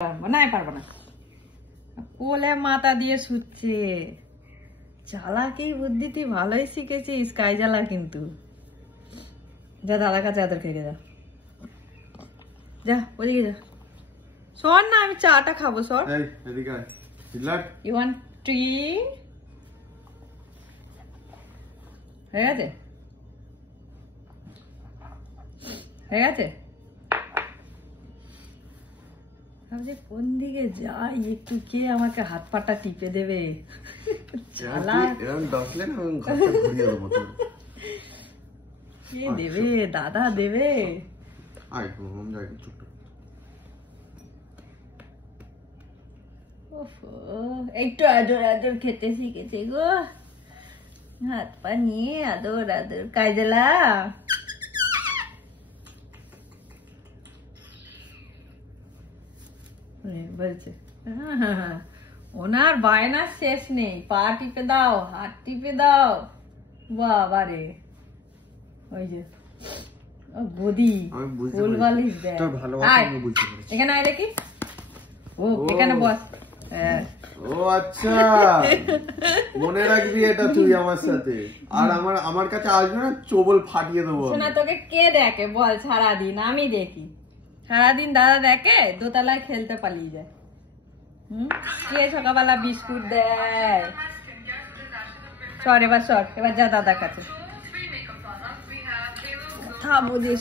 পারবো না কোলে মাথা দিয়ে শুচ্ছে চালাকি বুদ্ধি তুই ভালোই শিখেছিস কাইজালা কিন্তু যা দাদার কাছে আদর খেয়ে যা যা ওদিকে যা সর না আমি চাটা খাবো সর ইউ ওয়ান্ট ট্রি হয়ে গেছে হয়ে গেছে ভাবছি কোন দিকে যাই একটু কে আমাকে হাত পাটা টিপে দেবে কে দেবে দাদা দেবে একটু আদর আদর খেতে শিখেছে গো হাত পা নিয়ে আদর আদর কাজলা বলছে ওনার বায়নার শেষ নেই পা টিপে দাও হাত টিপে দাও বাবা রে ওই যে গদি ফুল বালিশ দেয় এখানে আয় দেখি ও এখানে বস ও আচ্ছা মনে রাখবি এটা তুই আমার সাথে আর আমার কাছে আসবে না চোবল ফাটিয়ে দেবো শোনা তোকে কে দেখে বল সারাদিন আমি দেখি সারাদিন দাদা দেখে দোতলায় খেলতে পালিয়ে যায় কে সকালবেলা বিস্কুট দেয় সর এবার যা দাদার কাছে কথা বুঝে